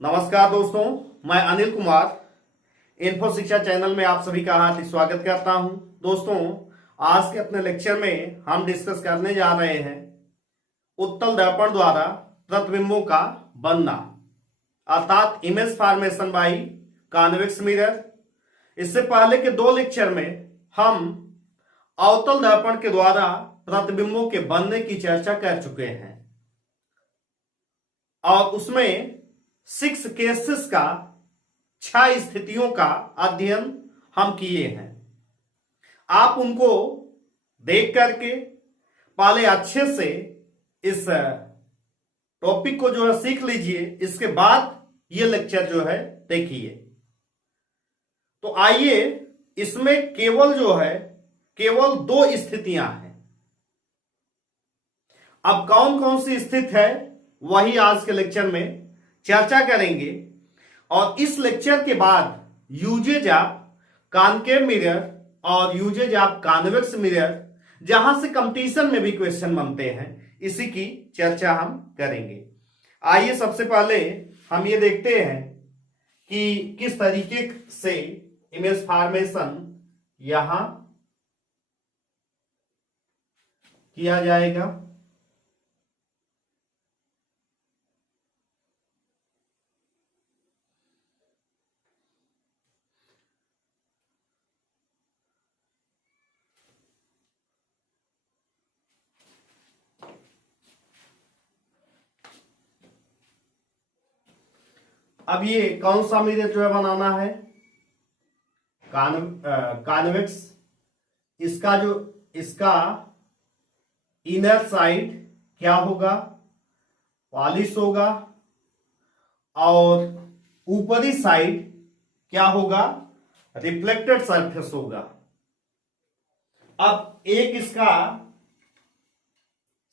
नमस्कार दोस्तों, मैं अनिल कुमार इन्फो शिक्षा चैनल में आप सभी का हार्दिक स्वागत करता हूं। दोस्तों, आज के अपने लेक्चर में हम डिस्कस करने जा रहे हैं उत्तल दर्पण द्वारा प्रतिबिंबों का बनना, अर्थात image formation by convex mirror. इससे पहले के दो लेक्चर में हम अवतल दर्पण के द्वारा प्रतिबिंबों के बनने की चर्चा कर चुके हैं और उसमें 6 केसेस का 6 स्थितियों का अध्ययन हम किए हैं। आप उनको देख करके पहले अच्छे से इस टॉपिक को जो है सीख लीजिए, इसके बाद ये लेक्चर जो है देखिए। तो आइए, इसमें केवल 2 स्थितियां हैं। अब कौन कौन सी स्थिति है वही आज के लेक्चर में चर्चा करेंगे और इस लेक्चर के बाद यूजेज ऑफ कॉनकेव मिरर और यूजेज ऑफ कॉन्वेक्स मिरर, जहां से कंपटीशन में भी क्वेश्चन बनते हैं, इसी की चर्चा हम करेंगे। आइए सबसे पहले हम ये देखते हैं कि किस तरीके से इमेज फॉर्मेशन यहां किया जाएगा। अब ये कौन सा मिरर जो है बनाना है, कॉन्वेक्स। इसका इनर साइड क्या होगा, पॉलिश होगा और ऊपरी साइड क्या होगा, रिफ्लेक्टेड सरफेस होगा। अब एक इसका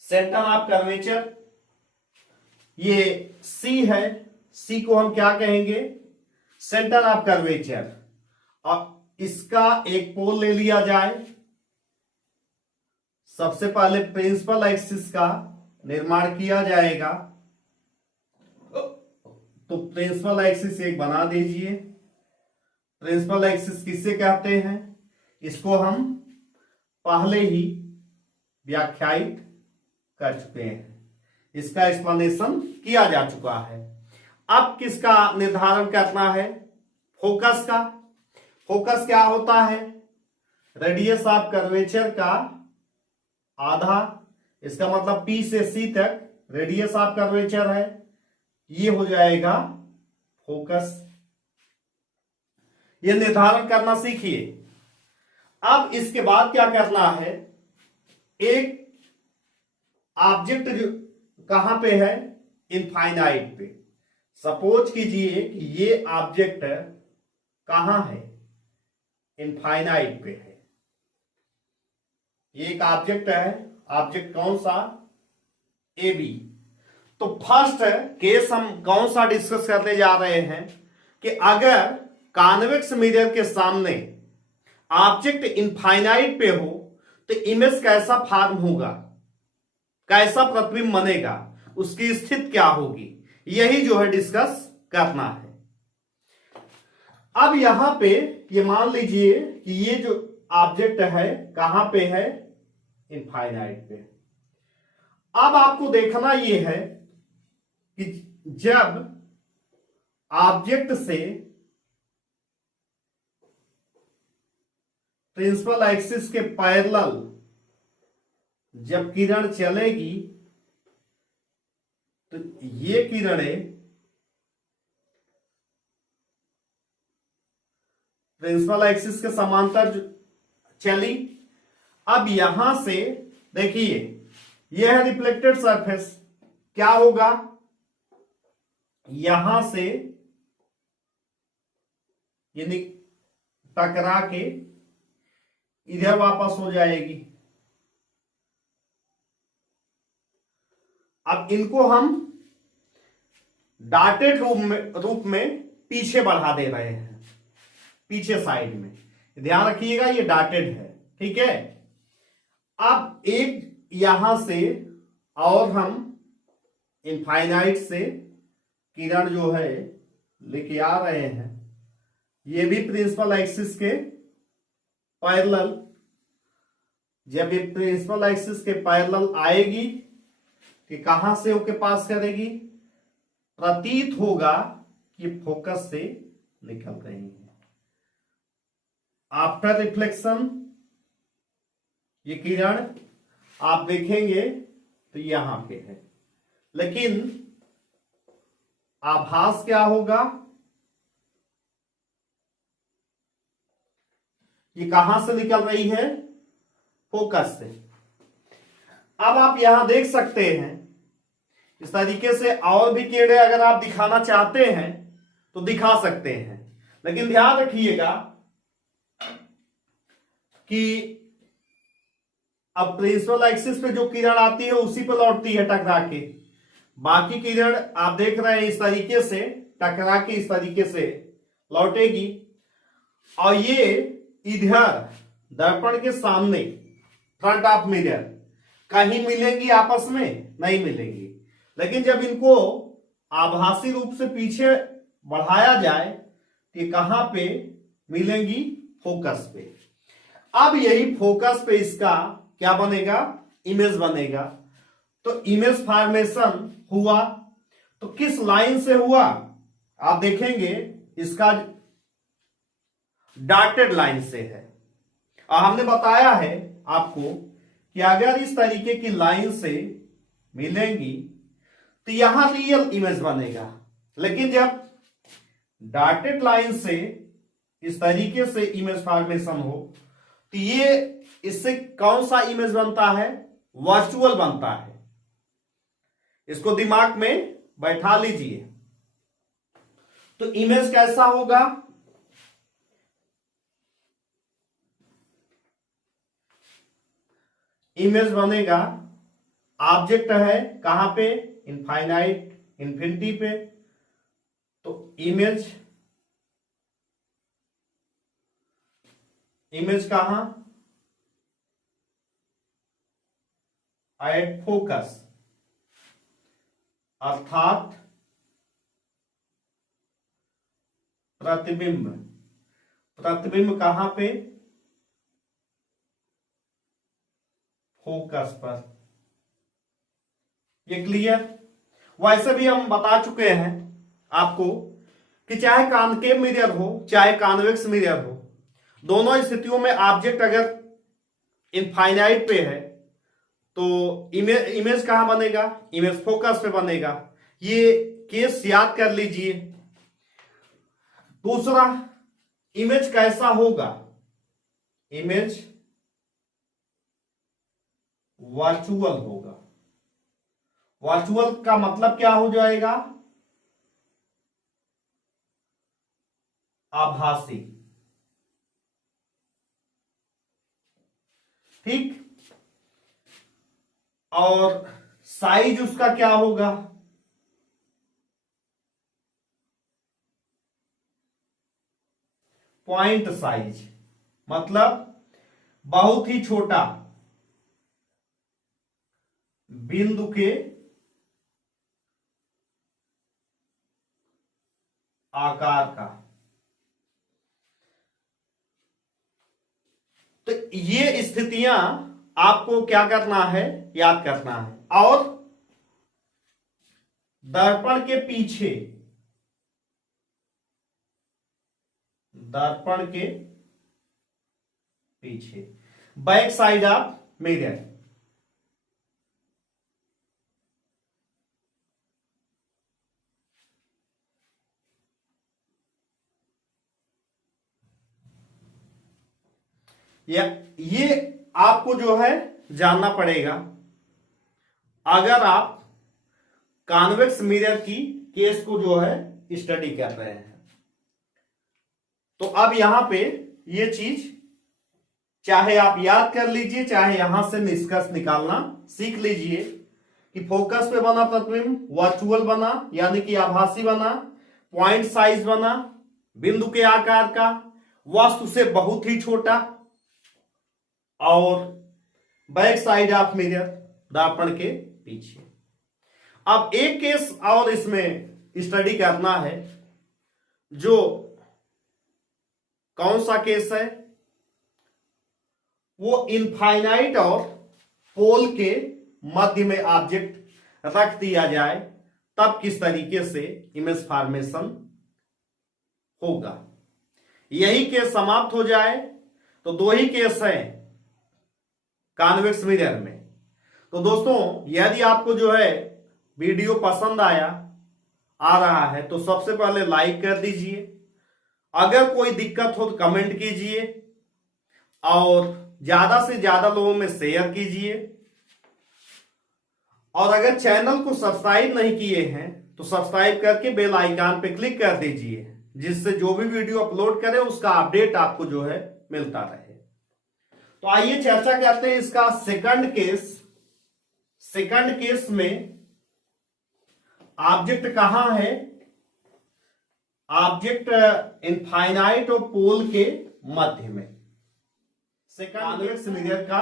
सेंटर ऑफ कर्वेचर ये सी है, सी को हम क्या कहेंगे, सेंटर ऑफ कर्वेचर। और इसका एक पोल ले लिया जाए। सबसे पहले प्रिंसिपल एक्सिस का निर्माण किया जाएगा, तो प्रिंसिपल एक्सिस एक बना दीजिए। प्रिंसिपल एक्सिस किससे कहते हैं, इसको हम पहले ही व्याख्यायित कर चुके हैं, इसका एक्सप्लेनेशन किया जा चुका है। अब किसका निर्धारण करना है, फोकस का। फोकस क्या होता है, रेडियस ऑफ कर्वेचर का आधा, इसका मतलब P से C तक रेडियस ऑफ कर्वेचर है, ये हो जाएगा फोकस। ये निर्धारण करना सीखिए। अब इसके बाद क्या करना है, एक ऑब्जेक्ट जो कहां पे है, इनफाइनाइट पे। सपोज कीजिए कि ये ऑब्जेक्ट कहां है, इनफाइनाइट पे है। ये एक ऑब्जेक्ट है, ऑब्जेक्ट कौन सा, ए बी। तो फर्स्ट केस हम कौन सा डिस्कस करने जा रहे हैं कि अगर कॉन्वेक्स मिरर के सामने ऑब्जेक्ट इनफाइनाइट पे हो तो इमेज कैसा फॉर्म होगा, कैसा प्रतिबिंब बनेगा, उसकी स्थिति क्या होगी, यही जो है डिस्कस करना है। अब यहां पे ये मान लीजिए कि ये जो ऑब्जेक्ट है कहां पे है, इनफाइनाइट पे। अब आपको देखना ये है कि जब ऑब्जेक्ट से प्रिंसिपल एक्सिस के पैरेलल जब किरण चलेगी तो ये किरणें प्रिंसिपल एक्सिस के समांतर चली। अब यहां से देखिए, यह है रिफ्लेक्टेड सरफेस, क्या होगा, यहां से यानी टकरा के इधर वापस हो जाएगी। अब इनको हम डॉटेड रूप में पीछे बढ़ा दे रहे हैं, पीछे साइड में। ध्यान रखिएगा ये डॉटेड है, ठीक है। अब एक यहां से और हम इनफाइनाइट से किरण जो है लेके आ रहे हैं, ये भी प्रिंसिपल एक्सिस के पैरेलल, जब ये प्रिंसिपल एक्सिस के पैरेलल आएगी कि कहां से होके पास करेगी, प्रतीत होगा कि फोकस से निकल रही है। आफ्टर रिफ्लेक्शन ये किरण आप देखेंगे तो यहां पे है, लेकिन आभास क्या होगा, ये कहां से निकल रही है, फोकस से। अब आप यहां देख सकते हैं इस तरीके से और भी किरणें अगर आप दिखाना चाहते हैं तो दिखा सकते हैं, लेकिन ध्यान रखिएगा कि अब प्रिंसिपल एक्सिस पे जो किरण आती है उसी पे लौटती है टकरा के। बाकी किरण आप देख रहे हैं इस तरीके से टकरा के इस तरीके से लौटेगी, और ये इधर दर्पण के सामने फ्रंट ऑफ मिरर कहीं मिलेंगी, आपस में नहीं मिलेंगी। लेकिन जब इनको आभासी रूप से पीछे बढ़ाया जाए तो ये कहां पे मिलेंगी, फोकस पे। अब यही फोकस पे इसका क्या बनेगा, इमेज बनेगा। तो इमेज फॉर्मेशन हुआ तो किस लाइन से हुआ, आप देखेंगे इसका डॉटेड लाइन से है। और हमने बताया है आपको कि अगर इस तरीके की लाइन से मिलेंगी तो यहां रियल इमेज बनेगा, लेकिन जब डॉटेड लाइन से इस तरीके से इमेज फॉर्मेशन हो तो ये इससे कौन सा इमेज बनता है, वर्चुअल बनता है। इसको दिमाग में बैठा लीजिए। तो इमेज कैसा होगा, इमेज बनेगा, ऑब्जेक्ट है कहां पे, इनफाइनाइट इन्फिनिटी पे, तो इमेज कहां, एट फोकस, अर्थात प्रतिबिंब, प्रतिबिंब कहां पे, फोकस पर। ये क्लियर। वैसे भी हम बता चुके हैं आपको कि चाहे कॉनकेव मिरर हो चाहे कॉन्वेक्स मिरर हो, दोनों स्थितियों में ऑब्जेक्ट अगर इनफाइनाइट पे है तो इमेज कहां बनेगा, इमेज फोकस पे बनेगा। ये केस याद कर लीजिए। दूसरा, इमेज कैसा होगा, इमेज वर्चुअल होगा। वर्चुअल का मतलब क्या हो जाएगा, आभासी। ठीक। और साइज उसका क्या होगा, पॉइंट साइज, मतलब बहुत ही छोटा, बिंदु के आकार का। तो ये स्थितियां आपको क्या करना है, याद करना है। और दर्पण के पीछे, दर्पण के पीछे, बैक साइड ऑफ मिरर, ये आपको जो है जानना पड़ेगा अगर आप कॉन्वेक्स मिरर की केस को जो है स्टडी कर रहे हैं। तो अब यहां पे ये चीज चाहे आप याद कर लीजिए, चाहे यहां से निष्कर्ष निकालना सीख लीजिए कि फोकस पे बना प्रतिबिंब वर्चुअल बना, यानी कि आभासी बना, पॉइंट साइज बना, बिंदु के आकार का, वस्तु से बहुत ही छोटा, और बैक साइड ऑफ मिरर, दर्पण के पीछे। अब एक केस और इसमें स्टडी करना है। जो कौन सा केस है? वो इनफाइनाइट और पोल के मध्य में ऑब्जेक्ट रख दिया जाए तब किस तरीके से इमेज फॉर्मेशन होगा। यही केस समाप्त हो जाए तो दो ही केस हैं कॉन्वेक्स मिरर में। तो दोस्तों, यदि आपको जो है वीडियो पसंद आ रहा है तो सबसे पहले लाइक कर दीजिए। अगर कोई दिक्कत हो तो कमेंट कीजिए और ज्यादा से ज्यादा लोगों में शेयर कीजिए। और अगर चैनल को सब्सक्राइब नहीं किए हैं तो सब्सक्राइब करके बेल आइकन पे क्लिक कर दीजिए, जिससे जो भी वीडियो अपलोड करें उसका अपडेट आपको जो है मिलता रहे। तो आइए चर्चा करते हैं इसका सेकंड केस। सेकंड केस में ऑब्जेक्ट कहां है? ऑब्जेक्ट इनफाइनाइट और पोल के मध्य में। सेकंड कॉन्वेक्स मिरर का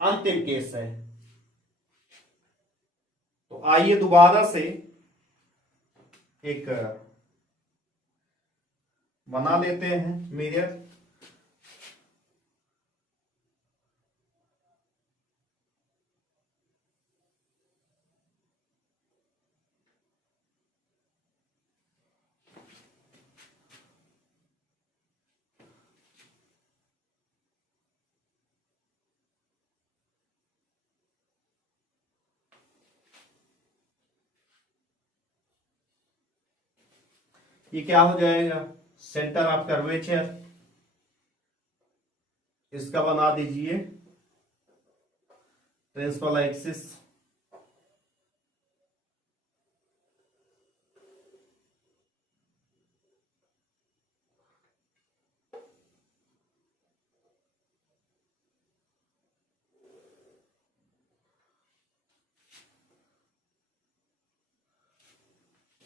अंतिम केस है। तो आइए दोबारा से एक बना लेते हैं मिरर। ये क्या हो जाएगा? Centre of curvature. इसका बना दीजिए प्रिंसिपल एक्सिस।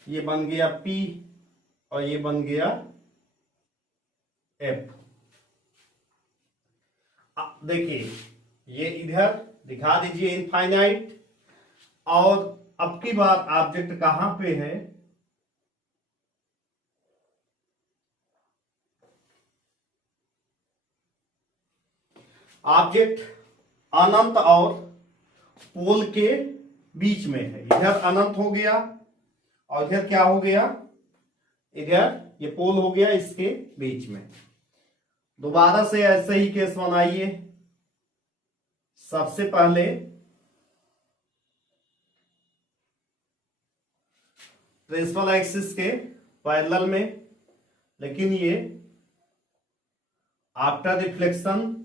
ये बन गया P और ये बन गया F। देखिए, ये इधर दिखा दीजिए इनफाइनाइट, और अब की बार ऑब्जेक्ट कहां पे है? ऑब्जेक्ट अनंत और पोल के बीच में है। इधर अनंत हो गया और इधर क्या हो गया? इधर ये पोल हो गया इसके बीच में। दोबारा से ऐसे ही केस बनाइए। सबसे पहले प्रिंसिपल एक्सिस के पैरेलल में, लेकिन ये आफ्टर रिफ्लेक्शन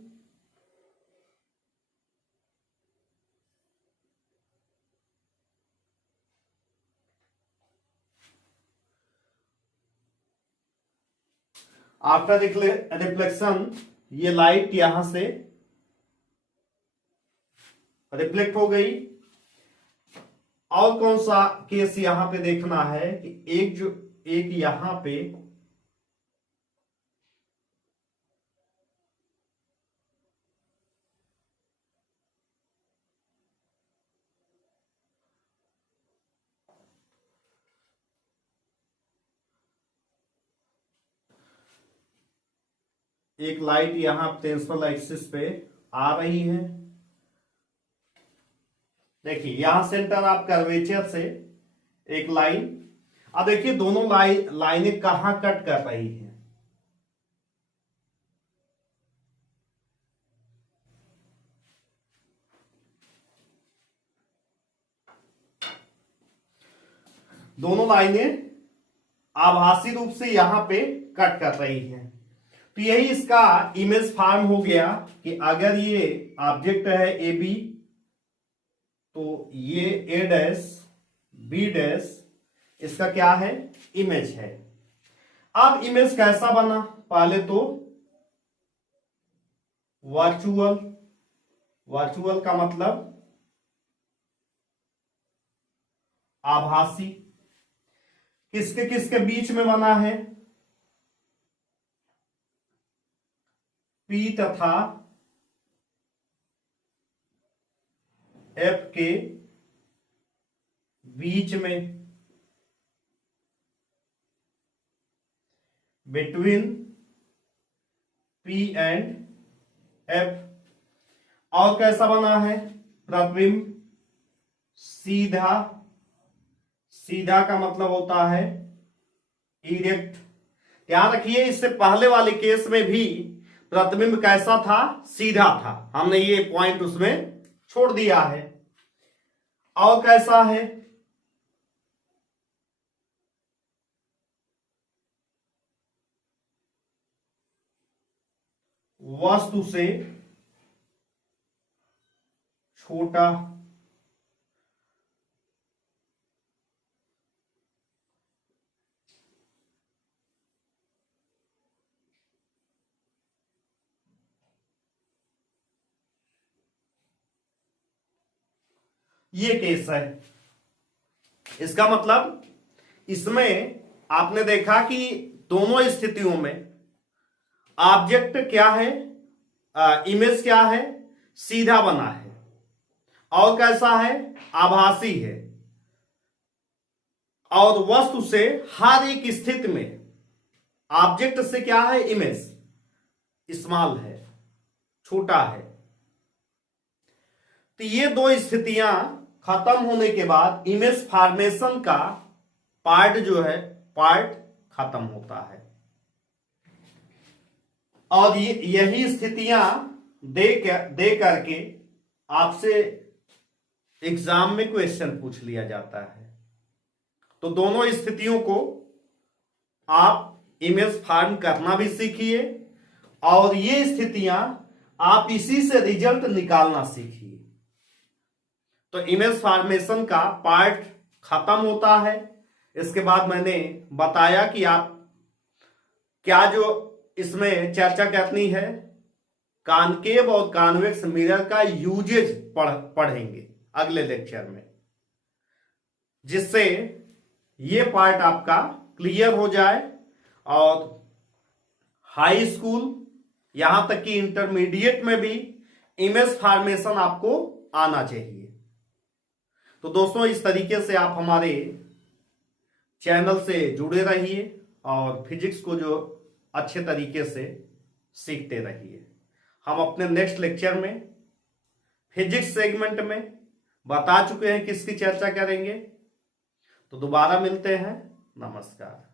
आफ्टर रिफ्लेक्शन ये लाइट यहां से रिफ्लेक्ट हो गई। और कौन सा केस यहां पे देखना है कि एक यहां पे एक लाइट यहां प्रिंसिपल एक्सिस पे आ रही है। देखिए, यहां सेंटर ऑफ कर्वेचर से एक लाइन। अब देखिए दोनों लाइनें कहां कट कर रही है? दोनों लाइनें आभासी रूप से यहां पे कट कर रही हैं। तो यही इसका इमेज फॉर्म हो गया कि अगर ये ऑब्जेक्ट है ए बी, तो ये ए डैश बी डैश इसका क्या है? इमेज है। अब इमेज कैसा बना? पहले तो वर्चुअल। वर्चुअल का मतलब आभासी। किसके किसके बीच में बना है? P तथा F के बीच में, बिटवीन P एंड F। और कैसा बना है? प्रतिबिंब सीधा, सीधा का मतलब होता है इरेक्ट। ध्यान रखिए, इससे पहले वाले केस में भी प्रतिबिंब कैसा था? सीधा था। हमने ये पॉइंट उसमें छोड़ दिया है। और कैसा है? वस्तु से छोटा, ये केस है। इसका मतलब इसमें आपने देखा कि दोनों स्थितियों में ऑब्जेक्ट क्या है, इमेज क्या है? सीधा बना है। और कैसा है? आभासी है। और वस्तु से हर एक स्थिति में ऑब्जेक्ट से क्या है? इमेज स्मॉल है, छोटा है। तो ये दो स्थितियां खत्म होने के बाद इमेज फॉर्मेशन का पार्ट जो है, पार्ट खत्म होता है। और यही स्थितियां दे करके आपसे एग्जाम में क्वेश्चन पूछ लिया जाता है। तो दोनों स्थितियों को आप इमेज फॉर्म करना भी सीखिए, और ये स्थितियां आप इसी से रिजल्ट निकालना सीखिए। तो इमेज फॉर्मेशन का पार्ट खत्म होता है। इसके बाद मैंने बताया कि आप क्या जो इसमें चर्चा करनी है, कॉनकेव और कॉन्वेक्स मिरर का यूजेज पढ़ेंगे अगले लेक्चर में, जिससे ये पार्ट आपका क्लियर हो जाए और हाई स्कूल यहां तक कि इंटरमीडिएट में भी इमेज फॉर्मेशन आपको आना चाहिए। तो दोस्तों, इस तरीके से आप हमारे चैनल से जुड़े रहिए और फिजिक्स को जो अच्छे तरीके से सीखते रहिए। हम अपने नेक्स्ट लेक्चर में फिजिक्स सेगमेंट में बता चुके हैं किसकी चर्चा करेंगे। तो दोबारा मिलते हैं। नमस्कार।